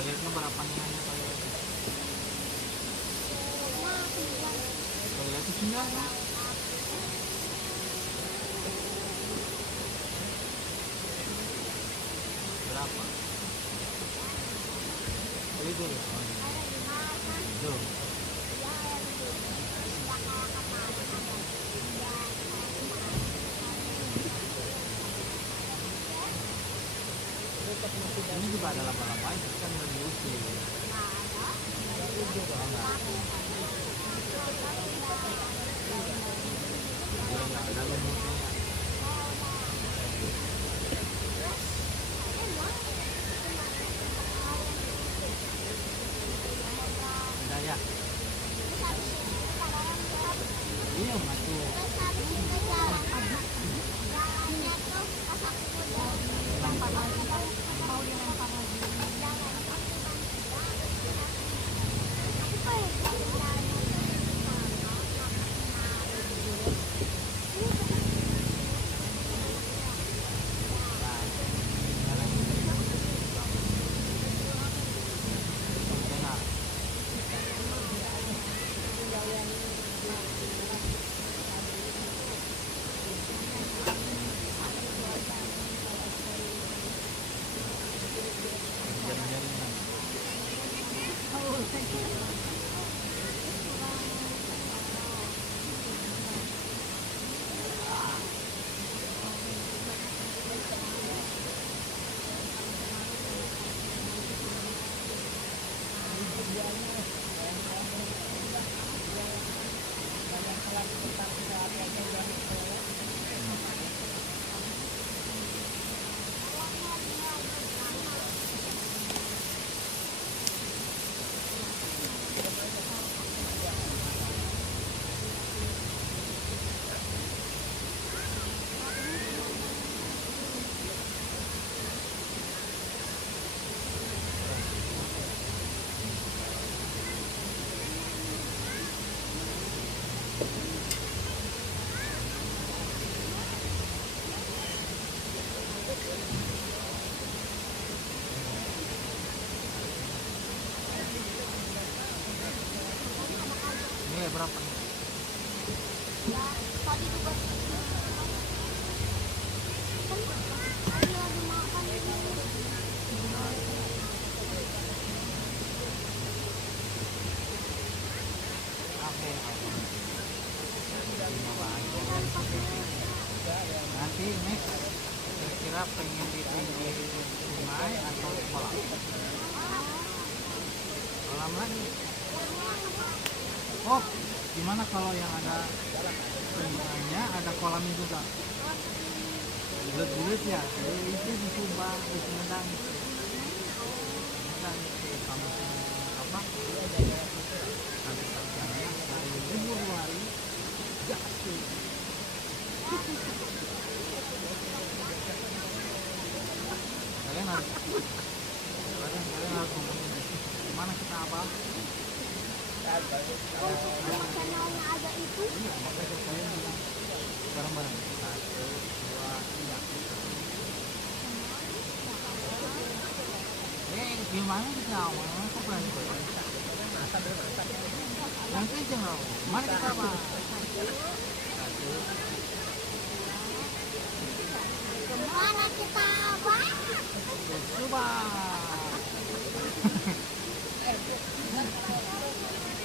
Toiletnya berapa nih hanya toiletnya? Toiletnya 9 kan? Berapa? Beli dulu. Oh, tuh. Ini juga ada laba-laba itu kan yang diusir. Oh, enggak. Dia enggak ada lumutnya. Udah ya. Iya, masuk. Ini berapa nih? Tadi juga tadi lagi makan Oke. Nanti next kira-kira pengen di pinggir sungai atau di kolam? Kolam lagi. Oh, gimana kalau yang ada sungainya ada kolamnya juga? Bulat-bulat ya, itu di Subang, di Sumedang. Kan kamu apa? Nanti katanya hari Februari jatuh. Kalian harus ngomongin gimana kita apa? channelnya ada itu. Iya, makanya saya bilang bareng-bareng. 1, 2, 3. Gimana kita awal? Kok berani berani? Yang kenceng loh. Mana kita apa? 1. Kemana kita apa? Coba.